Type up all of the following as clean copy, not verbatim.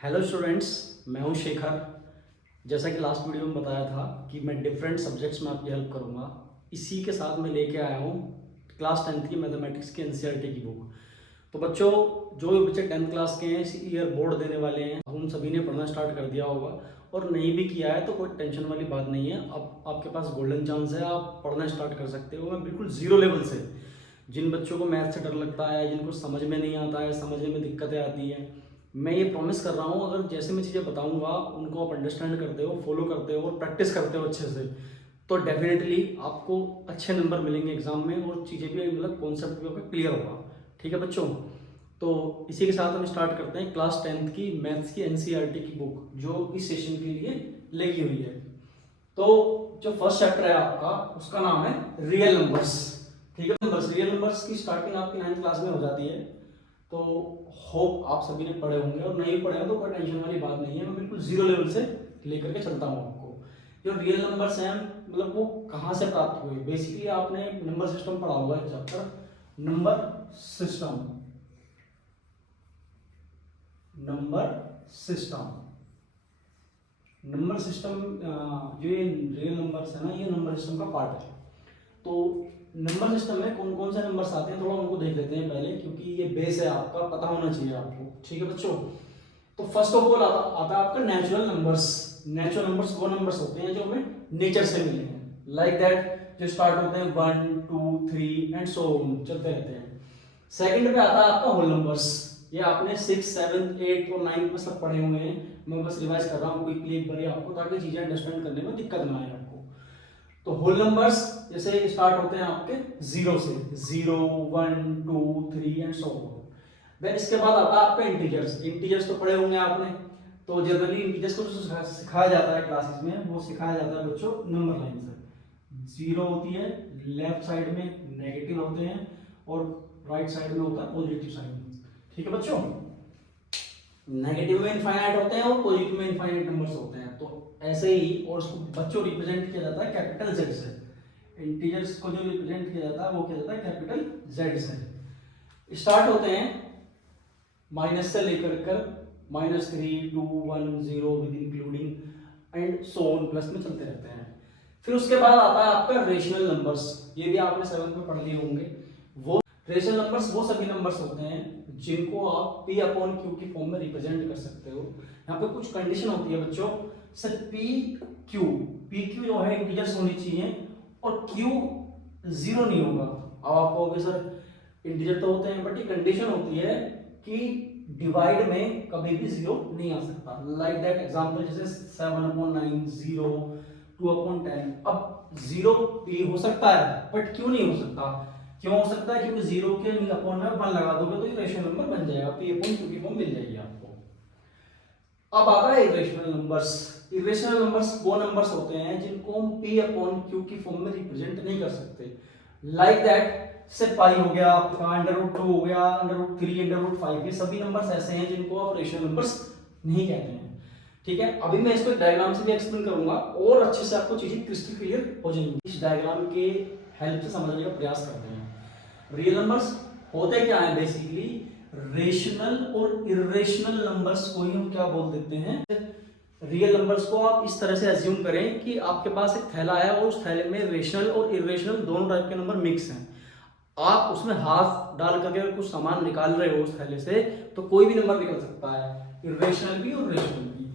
Hello students, मैं हूं शेखर। जैसा कि लास्ट वीडियो में बताया था कि मैं डिफरेंट सब्जेक्ट्स में आपकी हेल्प करूंगा। इसी के साथ मैं लेके आया हूं क्लास 10th की मैथमेटिक्स की एनसीईआरटी की बुक। तो बच्चों, जो भी बच्चे 10th क्लास के हैं, इस ईयर बोर्ड देने वाले हैं, उन सभी ने पढ़ना स्टार्ट कर दिया होगा। और नहीं भी किया है तो कोई टेंशन वाली बात नहीं है। अब आपके पास गोल्डन चांस है, आप पढ़ना स्टार्ट कर सकते हो। मैं बिल्कुल ज़ीरो लेवल से, जिन बच्चों को मैथ से डर लगता है, जिनको समझ में नहीं आता है, समझने में दिक्कतें आती हैं, मैं ये प्रॉमिस कर रहा हूँ, अगर जैसे मैं चीज़ें बताऊँगा उनको आप अंडरस्टैंड करते हो, फॉलो करते हो और प्रैक्टिस करते हो अच्छे से, तो डेफिनेटली आपको अच्छे नंबर मिलेंगे एग्जाम में और चीज़ें भी मतलब कॉन्सेप्ट भी आपका क्लियर होगा। ठीक है बच्चों, तो इसी के साथ हम स्टार्ट करते हैं क्लास 10th की मैथ्स की एनसीईआरटी की बुक, जो इस सेशन के लिए लगी हुई है। तो जो फर्स्ट चैप्टर है आपका, उसका नाम है रियल नंबर्स। ठीक है, नंबर्स, रियल नंबर्स की स्टार्टिंग आपकी 9th क्लास में हो जाती है। तो होप आप सभी ने पढ़े होंगे, और नहीं पढ़े हो तो कोई टेंशन वाली बात नहीं है। मैं बिल्कुल जीरो लेवल से लेकर के चलता हूँ आपको। जो रियल नंबर्स हैं, मतलब वो कहाँ से प्राप्त हुए। बेसिकली आपने नंबर सिस्टम पढ़ा हुआ है chapter, number system. Number system number system जो ये रियल नंबर्स है ना, ये नंबर सिस्टम का पार्ट है। तो नंबर सिस्टम में कौन कौन से नंबर्स आते हैं, थोड़ा उनको देख लेते हैं पहले, क्योंकि ये बेस है आपका, पता होना चाहिए आपको। ठीक है बच्चों, तो फर्स्ट ऑफ ऑल आता है आपका नेचुरल नंबर्स। नेचुरल नंबर्स वो नंबर्स होते हैं जो हमें नेचर से मिले हैं, लाइक दैट, जो स्टार्ट होते हैं 1 2 3 एंड सो ऑन, चलते रहते हैं। सेकंड पे आता है आपका होल नंबर्स। ये आपने 6 7 8 और 9 में सब पढ़े हुए हैं। मैं बस रिवाइज कर रहा हूँ क्विकली एक बार आपको, ताकि चीजें अंडरस्टैंड करने में दिक्कत ना आए आपको। तो होल नंबर्स जैसे स्टार्ट होते हैं आपके 0 से, 0 1 2 3 एंड सो ऑन। देन इसके बाद आता है आपका इंटीजर्स। इंटीजर्स तो पढ़े होंगे आपने। तो जनरली इंटीजर्स को जो सिखाया जाता है क्लासेस में, वो सिखाया जाता है बच्चों नंबर लाइन से। 0 होती है, लेफ्ट साइड में नेगेटिव होते हैं, और राइट साइड में होता है पॉजिटिव साइड में। ठीक है बच्चों, नेगेटिव में इनफाइनाइट होते हैं और पॉजिटिव में इनफाइनाइट नंबर्स होते हैं। तो ऐसे ही, और उसको बच्चों रिप्रेजेंट किया जाता है कैपिटल जेड से। इंटीजर्स को जो रिप्रेजेंट किया जाता है वो किया जाता है कैपिटल जेड से। स्टार्ट होते हैं माइनस से लेकर कर -3 2 1 0 with including and so on, plus में चलते रहते हैं। फिर उसके बाद आता है आपका रेशनल नंबर्स। ये भी आपने 7th में पढ़ लिए होंगे। वो रेशनल नंबर्स वो सभी नंबर्स होते हैं जिनको आप p अपॉन क्यू की फॉर्म में रिप्रेजेंट कर सकते हो। यहाँ पे कुछ कंडीशन होती है बच्चों, सर पी क्यू जो है इंटीजर्स होनी चाहिए और q 0 नहीं होगा। अब आप कहोगे सर इंटीजर तो होते हैं, बट ये कंडीशन होती है कि डिवाइड में कभी भी 0 नहीं आ सकता। लाइक दैट एग्जांपल, जैसे 7/9 0 2/10। अब 0 p हो सकता है, बट क्यों नहीं हो सकता? क्यों हो सकता है? क्योंकि 0 के अपॉन में 1 लगा दोगे तो ये रेशनल नंबर बन जाएगा, p अपॉन q की फॉर्म मिल जाएगी आपको। अब आता है इरेशनल नंबर्स। इरेशनल नंबर्स वो नंबर्स होते हैं जिनको हम p अपॉन q की फॉर्म में रिप्रेजेंट नहीं कर सकते। लाइक दैट, से पाई हो गया आपका, √2 हो गया, √3 √5, ये सभी नंबर्स ऐसे हैं जिनको आप रेशनल नंबर्स नहीं कहते हैं। ठीक है, अभी मैं इसको डायग्राम से भी एक्सप्लेन करूंगा और अच्छे से आपको चीजें क्रिस्टल क्लियर हो जाएंगी। इस डायग्राम के हेल्प से समझने का प्रयास करते हैं। रियल नंबर्स होते क्या है, बेसिकली रेशनल और इरेशनल नंबर्स को ही हम क्या बोल देते हैं, रियल नंबर्स को आप इस तरह से एज्यूम करें कि आपके पास एक थैला है और उस थैले में रेशनल और इरेशनल दोनों टाइप के नंबर मिक्स हैं। आप उसमें हाथ डाल करके अगर कुछ सामान निकाल रहे हो उस थैले से, तो कोई भी नंबर निकल सकता है, इरेशनल भी और रेशनल भी।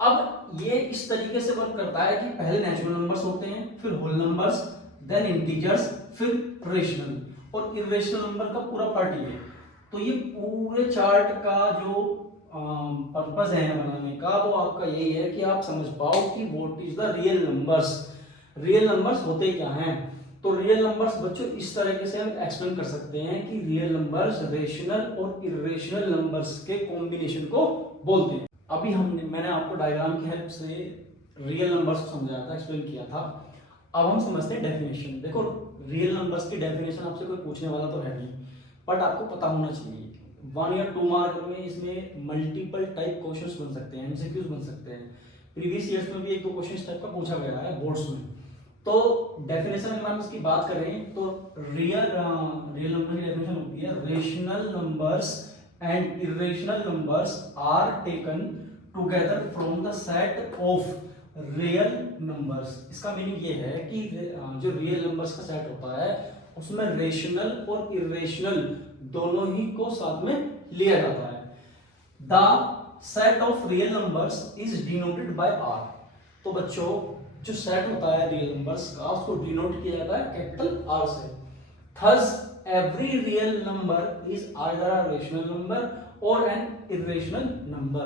अब ये इस तरीके से वर्क करता है कि पहले नेचुरल नंबर्स होते हैं, फिर होल नंबर्स, देन इंटीजर्स, फिर रेशनल, और इरेशनल नंबर का पूरा पार्ट ये है। तो ये पूरे चार्ट का जो पर्पस है बनाने का, वो आपका यही है कि आप समझ पाओ कि what is the real numbers. Real numbers होते क्या हैं। तो रियल नंबर्स बच्चों इस तरीके से हम एक्सप्लेन कर सकते हैं कि रियल नंबर्स रेशनल और इरेशनल नंबर्स के कॉम्बिनेशन को बोलते हैं। अभी मैंने आपको डायग्राम की हेल्प से रियल नंबर्स को समझाया था, एक्सप्लेन किया था। अब हम समझते हैं डेफिनेशन। देखो, रियल नंबर्स की डेफिनेशन आपसे कोई पूछने वाला तो है नहीं, बट आपको पता होना चाहिए। 1 या 2 मार्क में इसमें मल्टीपल टाइप क्वेश्चंस बन सकते हैं, एमसीक्यूज बन सकते हैं। प्रीवियस ईयर्स में भी एक दो क्वेश्चन इस टाइप का पूछा गया है बोर्ड्स में। तो डेफिनेशन अगर हम इसकी बात करें तो रियल नंबर की डेफिनेशन होती है rational numbers and irrational numbers are taken together from the set of real numbers। इसका मीनिंग ये है कि जो रियल नंबर्स का सेट होता है उसमें रेशनल और इरेशनल दोनों ही को साथ में लिया जाता है। The set of real numbers is denoted by R. तो बच्चों जो सेट होता है रियल नंबर्स का उसको डिनोट किया जाता है कैपिटल आर से। Thus every real number is either a rational number or an irrational number।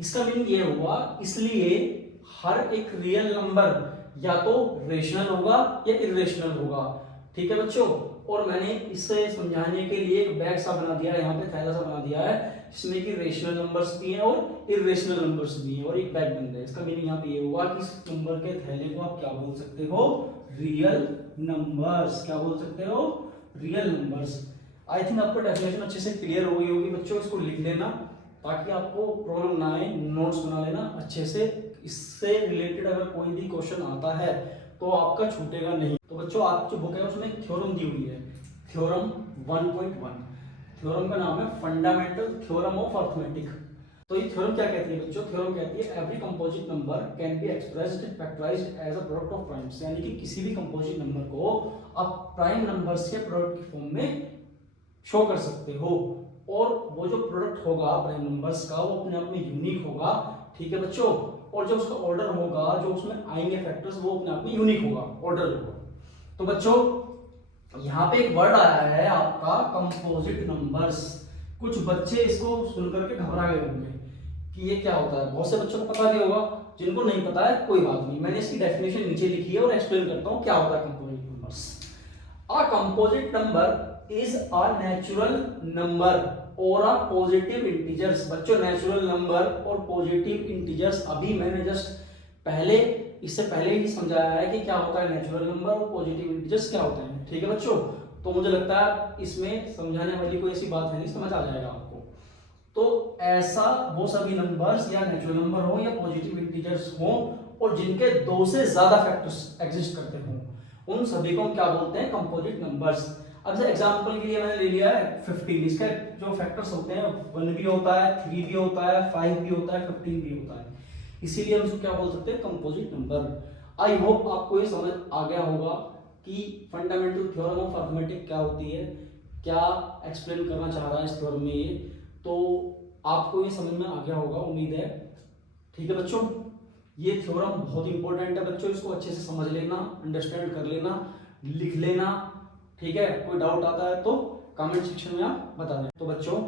इसका मीनिंग ये हुआ इसलिए हर एक रियल नंबर या तो रेशनल होगा या इरेशनल होगा। ठीक है बच्चों, और मैंने इसे समझाने के लिए एक बैग सा बना दिया है, यहाँ पे थैला सा बना दिया है जिसमें कि रेशनल नंबर्स भी हैं और इरेशनल नंबर्स भी हैं और एक बैग बन है। इसका मीनिंग यहाँ पे ये हुआ कि इस नंबर के थैले को आप क्या बोल सकते हो, रियल नंबर्स। क्या बोल सकते हो, रियल नंबर्स। आई थिंक आपको डेफिनेशन अच्छे से क्लियर हो गई होगी बच्चों, इसको लिख लेना ताकि आपको प्रॉब्लम ना आए, नोट्स बना लेना अच्छे से। इससे रिलेटेड अगर कोई भी क्वेश्चन आता है तो आपका छूटेगा नहीं। तो बच्चों आप जो बुक है उसमें थ्योरम दी हुई है, थ्योरम 1.1। थ्योरम का नाम है फंडामेंटल थ्योरम ऑफ अर्थमेटिक। तो ये थ्योरम क्या कहती है बच्चों, थ्योरम कहती है every composite number can be expressed factorised as a product of primes. यानी कि किसी भी कंपोजिट नंबर को आप प्राइम नंबर्स के प्रोडक्ट की फॉर्म में शो कर सकते हो और वो जो प्रोडक्ट होगा प्राइम नंबर्स का वो अपने आप में यूनिक होगा। ठीक है बच्चों, और जो उसका ऑर्डर होगा, जो उसमें आएंगे फैक्टर्स, वो अपने आप में यूनिक होगा, ऑर्डर होगा। तो बच्चों यहाँ पे एक वर्ड आया है आपका कंपोजिट नंबर्स। कुछ बच्चे इसको सुनकर के घबरा गए होंगे कि ये क्या होता है। बहुत से बच्चों को पता भी होगा, जिनको नहीं पता है कोई बात नहीं, मैंने इसकी डेफिनेशन नीचे लिखी है और एक्सप्लेन करता हूँ क्या होता है composite numbers. A composite number is a natural number और अ पॉजिटिव इंटीजर्स। बच्चों नेचुरल नंबर और पॉजिटिव इंटीजर्स अभी मैंने जस्ट इससे पहले ही समझाया है कि क्या होता है नेचुरल नंबर और पॉजिटिव इंटीजर्स क्या होते हैं। ठीक है बच्चों, तो मुझे लगता है इसमें समझाने वाली कोई ऐसी बात है नहीं, समझ आ जाएगा आपको। तो ऐसा वो सभी नंबर्स या नेचुरल नंबर हो या पॉजिटिव इंटीजर्स हो और जिनके दो से ज्यादा फैक्टर्स एग्जिस्ट करते हो, उन सभी को हम क्या बोलते हैं, कंपोजिट नंबर्स। अब जैसे एग्जांपल के लिए मैंने ले लिया है 15। इसके जो फैक्टर्स होते हैं 1 भी होता है, 3 भी होता है, 5 भी होता है, 15 भी होता है, इसीलिए हम इसको क्या बोल सकते हैं, कंपोजिट नंबर। आई होप आपको ये समझ आ गया होगा कि फंडामेंटल थ्योरम ऑफ अर्थमेटिक क्या होती है, क्या एक्सप्लेन करना चाह रहा है इस थ्योरम में ये, तो आपको ये समझ में आ गया होगा उम्मीद है। ठीक है बच्चों, ये थ्योरम बहुत इंपॉर्टेंट है बच्चों, इसको अच्छे से समझ लेना, अंडरस्टैंड कर लेना, लिख लेना। ठीक है, कोई डाउट आता है तो कमेंट सेक्शन में आप बता दें। तो बच्चों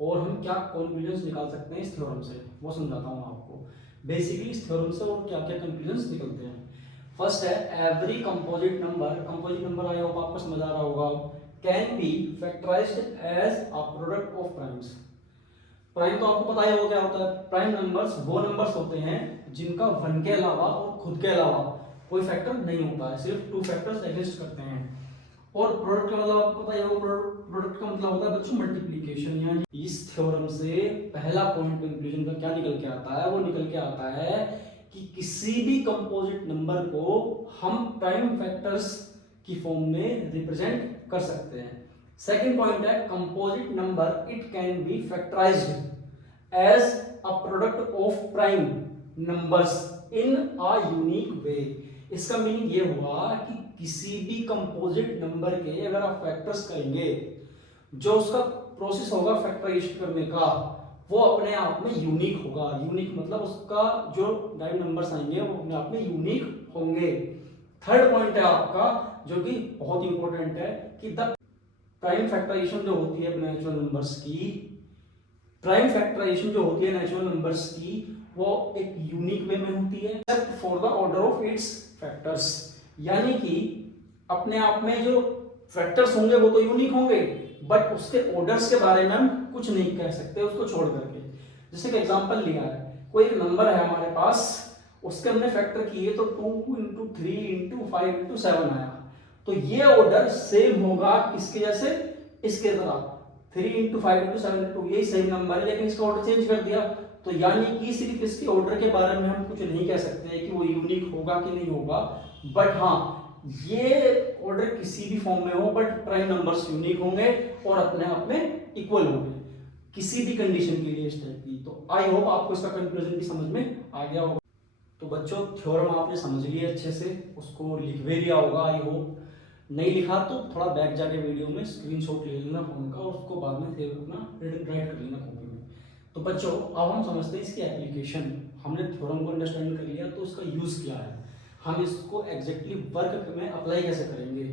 और हम क्या कंक्लूजन निकाल सकते हैं इस थ्योरम से, वो समझाता हूँ आपको। बेसिकली इस थ्योरम से और क्या क्या कंक्लूजन निकलते हैं। फर्स्ट है every composite number I hope आपको समझ आ रहा होगा, can be factorised as a product of primes. Prime तो आपको पता ही होगा क्या होता है। प्राइम नंबर्स वो नंबर्स होते हैं जिनका 1 के अलावा और खुद के अलावा कोई फैक्टर नहीं होता है, सिर्फ 2 फैक्टर्स एग्जिस्ट करते हैं। और प्रोडक्ट का मतलब आपको पता ही होगा, प्रोडक्ट का मतलब होता है बच्चों मल्टीप्लिकेशन। यानी इस थ्योरम से पहला पॉइंट कंक्लूजन का क्या निकल के आता है, वो निकल के आता है कि किसी भी कंपोजिट नंबर को हम प्राइम फैक्टर्स की फॉर्म में रिप्रेजेंट कर सकते हैं। सेकंड पॉइंट है composite number it can be factorised as a product of prime numbers in a unique way. इसका मीनिंग ये हुआ कि किसी भी कंपोजिट नंबर के अगर आप फैक्टर्स करेंगे, जो उसका प्रोसेस होगा फैक्टराइजेशन करने का, वो अपने आप में यूनिक होगा। यूनिक मतलब उसका जो प्राइम नंबर्स आएंगे वो अपने आप में यूनिक होंगे। थर्ड पॉइंट है आपका जो कि बहुत इंपॉर्टेंट है कि द प्राइम फैक्टराइजेशन जो होती है नेचुरल नंबर्स की, प्राइम फैक्टराइजेशन जो होती है नेचुरल नंबर्स की, वो एक यूनिक वे में होती है except for the order of its factors. यानी कि अपने आप में जो फैक्टर्स होंगे वो तो यूनिक होंगे, बट उसके ऑर्डर्स के बारे में हम कुछ नहीं कह सकते उसको छोड़ करके। जैसे कि एग्जांपल लिया है, कोई एक नंबर है हमारे पास, उसके हमने फैक्टर किए तो 2 into 3 into 5 into 7 आया, तो ये ऑर्डर सेम होगा किसके जैसे, इसके तरह 3 into 5 into 7 into, यही सेम नंबर है लेकिन इसका ऑर्डर चेंज कर दिया। तो यानी कि सिर्फ इसके ऑर्डर के बारे में हम कुछ नहीं कह सकते कि वो यूनिक होगा कि नहीं होगा, बट हाँ ये ऑर्डर किसी भी फॉर्म में हो बट प्राइम नंबर्स यूनिक होंगे और अपने आप में इक्वल होंगे। किसी भी कंडीशन के लिए इस टाइप की। तो आई होप आपको इसका कंक्लूजन भी समझ में आ गया होगा। तो बच्चों थ्योरम आपने समझ लिया अच्छे से, उसको लिख भी लिया होगा आई होप। नहीं लिखा तो थोड़ा बैक जाके वीडियो में स्क्रीनशॉट ले लेना फोन का और उसको बाद में सेव अपना राइट कर लेना कॉपी में। तो बच्चों अब हम समझते हैं इसकी एप्लीकेशन। हमने थ्योरम को अंडरस्टैंड कर लिया, तो इसका यूज क्या है, हम इसको एग्जैक्टली वर्क में अप्लाई कैसे करेंगे।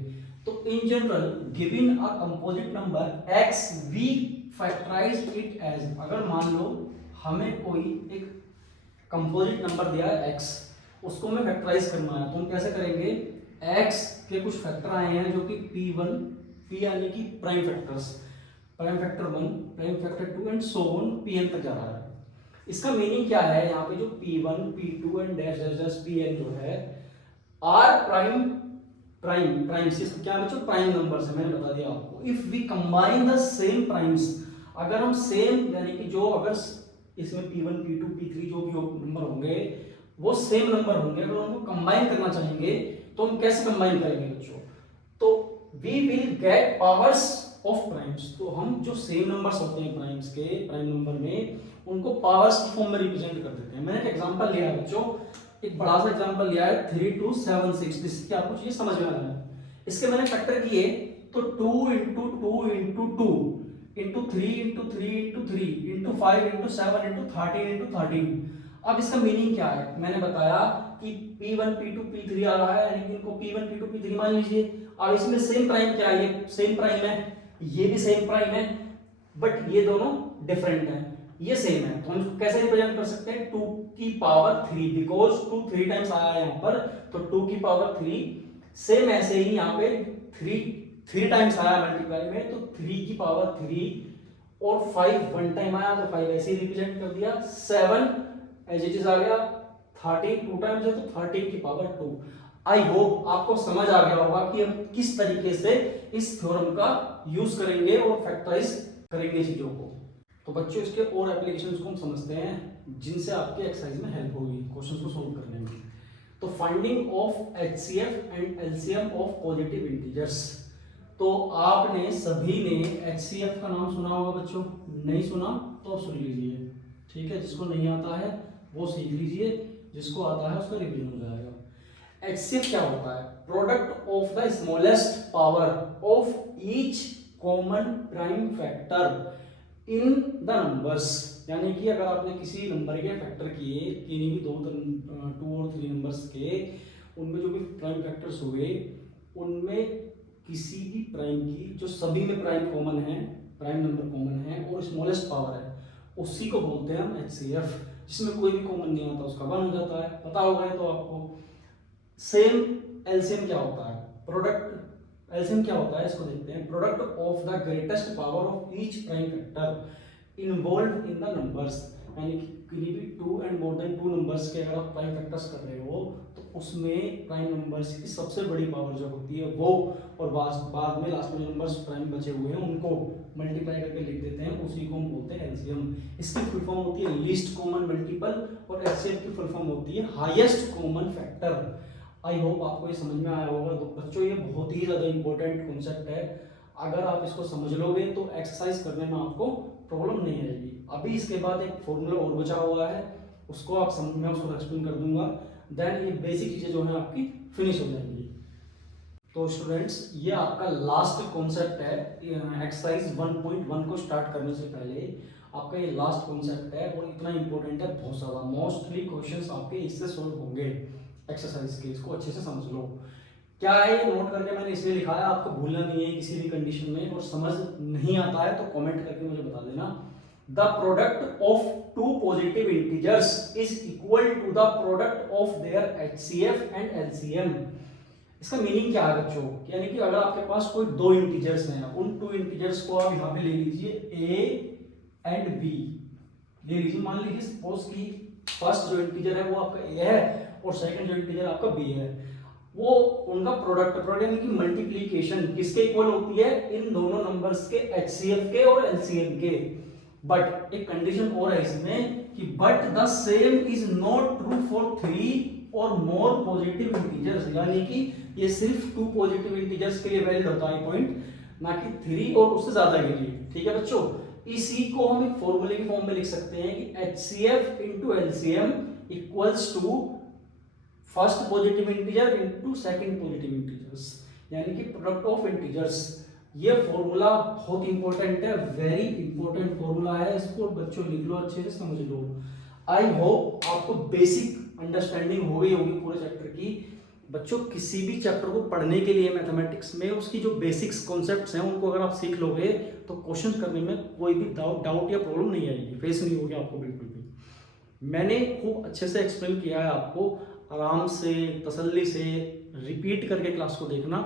तो in general given a composite number x we factorise it as, अगर मान लो हमें कोई एक कंपोजिट नंबर दिया है x, उसको हमें फैक्टराइज करना है, तो हम कैसे करेंगे, x के कुछ फैक्टर आए हैं जो कि p1 p यानी कि prime factors, prime factor 1 prime factor 2 and so on pn तक जा रहा है। इसका मीनिंग क्या है, यहाँ पे जो p1 p2 and dash dash dash pn जो है आर प्राइम प्राइम प्राइम से क्या बच्चों प्राइम नंबर्स है, मैंने बता दिया आपको। If we combine the same primes, अगर हम सेम यानी कि जो अगर इसमें p1 p2 p3 जो भी नंबर होंगे वो सेम नंबर होंगे, अगर उनको कंबाइन करना चाहेंगे तो हम कैसे कंबाइन करेंगे बच्चों, तो we will get powers of primes. तो हम जो सेम नंबर्स होते हैं प्राइम्स के, प्राइम नंबर में, उनको पावर्स की फॉर्म में रिप्रेजेंट कर देते हैं। मैंने एक एग्जांपल लिया है बच्चों, एक बड़ा सा एग्जांपल लिया है 3 2 7 6, जिससे आपको चीजें समझ में आ रहा है। इसके मैंने फैक्टर किए तो 2 into 2 into 2 into 3 into 3 into 3 into 5 into 7 into 13 into 13। अब इसका मीनिंग क्या है, मैंने बताया कि P1 P2 P3 आ रहा है, यानी कि इनको P1 P2 P3 मान लीजिए। अब इसमें सेम प्राइम क्या है, ये सेम प्राइम है, ये भी सेम प्राइम है, बट ये दोनों डिफरेंट हैं, ये सेम है। तो हम इसको कैसे रिप्रेजेंट कर सकते हैं, 2 की पावर 3, बिकॉज 2 3 टाइम्स आया है यहाँ पर, तो 2 की पावर 3। सेम ऐसे ही यहाँ पे 3 टाइम्स आया मल्टीप्लाई में, तो 3 की पावर 3 और 5 1 टाइम आया तो 5 ऐसे ही रिप्रेजेंट कर दिया। 7 एज इट इज आ गया, 13 2 टाइम्स है तो 13 की पावर 2। आई होप आपको समझ आ गया होगा कि हम किस तरीके से इस थ्योरम का यूज करेंगे और फैक्टराइज करेंगे चीजों को। तो बच्चों इसके और एप्लीकेशंस को हम समझते हैं जिनसे आपके एक्सरसाइज में हेल्प होगी क्वेश्चंस को सोल्व करने में। तो finding of HCF and LCM of positive integers. तो आपने सभी ने HCF का नाम सुना होगा बच्चों, नहीं सुना तो सुन लीजिए, ठीक है। जिसको नहीं आता है वो सीख लीजिए, जिसको आता है उसका रिवीजन हो जाएगा। HCF क्या होता है, product of the smallest power of each common prime factor in the numbers. यानी कि अगर आपने किसी नंबर के फैक्टर किए, किन्हीं भी 2 और 3 नंबर्स के, उनमें जो भी प्राइम फैक्टर्स हुए, उनमें किसी भी प्राइम की जो सभी में प्राइम कॉमन है, प्राइम नंबर कॉमन है और स्मॉलेस्ट पावर है, उसी को बोलते हैं हम HCF। जिसमें कोई भी कॉमन नहीं आता उसका 1 हो जाता है, पता होगा तो आपको। सेम LCM क्या होता है, प्रोडक्ट LCM क्या होता है इसको देखते हैं। Product of the greatest power of each prime factor involve in the numbers. यानी कि किसी भी 2 एंड मोर देन 2 नंबर्स के अगर आप प्राइम फैक्टर्स कर रहे हो तो उसमें प्राइम नंबर्स की सबसे बड़ी पावर जो होती है वो, और बाद में लास्ट में जो नंबर्स प्राइम बचे हुए हैं उनको मल्टीप्लाई करके लिख देते हैं, उसी को हम बोलते हैं LCM। इसकी फुल फॉर्म होती है लीस्ट कॉमन मल्टीपल, और HCF की फुल फॉर्म होती है हाईएस्ट कॉमन फैक्टर। आई होप आपको ये समझ में आया होगा। तो बच्चों ये बहुत ही ज़्यादा इंपॉर्टेंट कॉन्सेप्ट है, अगर आप इसको समझ लोगे तो एक्सरसाइज करने में आपको प्रॉब्लम नहीं आएगी। अभी इसके बाद एक फॉर्मूला और बचा हुआ है, उसको आप मैं उसको एक्सप्लेन कर दूंगा, देन ये बेसिक चीज़ें जो है आपकी फिनिश हो जाएंगी। तो स्टूडेंट्स ये आपका लास्ट कॉन्सेप्ट है, एक्सरसाइज 1.1 को स्टार्ट करने से पहले आपका ये लास्ट कॉन्सेप्ट है और इतना इंपॉर्टेंट है बहुत ज़्यादा। मोस्टली क्वेश्चंस आपके इससे सॉल्व होंगे एक्सरसाइज के, इसको अच्छे से समझ लो। क्या है ये नोट करके मैंने इसलिए लिखा है, आपको भूलना नहीं है किसी भी कंडीशन में, और समझ नहीं आता है तो कमेंट करके मुझे बता देना। The product of 2 positive integers is equal to the product of their HCF and LCM। इसका मीनिंग क्या है बच्चों, यानी कि अगर आपके पास कोई 2 इंटीजर्स हैं, उन 2 इंटीजर्स को आप यहाँ पे ले लीजिए A एंड B ले लीजिए। मान लीजिए सपोज कि फर्स्ट जो इंटीजर है वो आपका A है और सेकंड जो इंटीजर आपका B है, वो उनका प्रोडक्ट यानी कि मल्टीप्लिकेशन किसके इक्वल होती है, इन दोनों नंबर्स के HCF के और LCM के। बट एक कंडीशन और है इसमें कि but the same is not true for 3 और मोर पॉजिटिव इंटीजर्स। यानी कि ये सिर्फ 2 पॉजिटिव इंटीजर्स के लिए वैलिड होता है पॉइंट, ना कि 3 और उससे ज्यादा के लिए, ठीक है बच्चों। इसी को हम एक फॉर्मूले की फॉर्म में लिख सकते हैं कि HCF into LCM equals to first positive integer into second positive integers, यानी कि प्रोडक्ट ऑफ इंटीजर्स। ये फॉर्मूला बहुत इंपॉर्टेंट है, वेरी इंपॉर्टेंट फॉर्मूला है, इसको बच्चों लिख लो, अच्छे से समझ लो। आई होप आपको बेसिक अंडरस्टैंडिंग हो गई होगी पूरे चैप्टर की। बच्चों किसी भी चैप्टर को पढ़ने के लिए मैथमेटिक्स में उसकी जो बेसिक्स कॉन्सेप्ट्स हैं उनको अगर आप सीख लोगे तो क्वेश्चन करने में कोई भी डाउट या प्रॉब्लम नहीं आएगी, फेस नहीं होगी आपको बिल्कुल भी। मैंने खूब अच्छे से एक्सप्लेन किया है, आपको आराम से तसल्ली से रिपीट करके क्लास को देखना।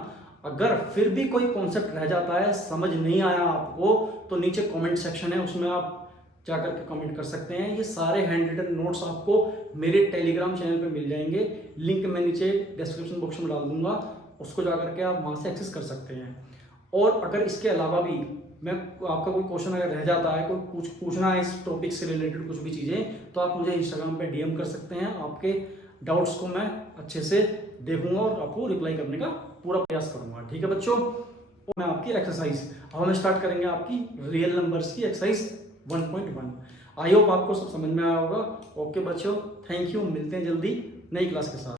अगर फिर भी कोई कॉन्सेप्ट रह जाता है, समझ नहीं आया आपको, तो नीचे कमेंट सेक्शन है, उसमें आप जा करके कमेंट कर सकते हैं। ये सारे हैंड रिटन नोट्स आपको मेरे टेलीग्राम चैनल पे मिल जाएंगे, लिंक मैं नीचे डिस्क्रिप्शन बॉक्स में डाल दूंगा, उसको जा करके आप वहाँ से एक्सेस कर सकते हैं। और अगर इसके अलावा भी मैं आपका कोई क्वेश्चन अगर रह जाता है, कोई पूछना है इस टॉपिक से रिलेटेड कुछ भी चीज़ें, तो आप मुझे इंस्टाग्राम पे डीएम कर सकते हैं। आपके डाउट्स को मैं अच्छे से देखूंगा और आपको रिप्लाई करने का पूरा प्रयास करूंगा। ठीक है बच्चों, और मैं आपकी एक्सरसाइज अब हम स्टार्ट करेंगे आपकी रियल नंबर्स की एक्सरसाइज 1.1। आई होप आपको सब समझ में आया होगा। ओके बच्चों, थैंक यू, मिलते हैं जल्दी नई क्लास के साथ।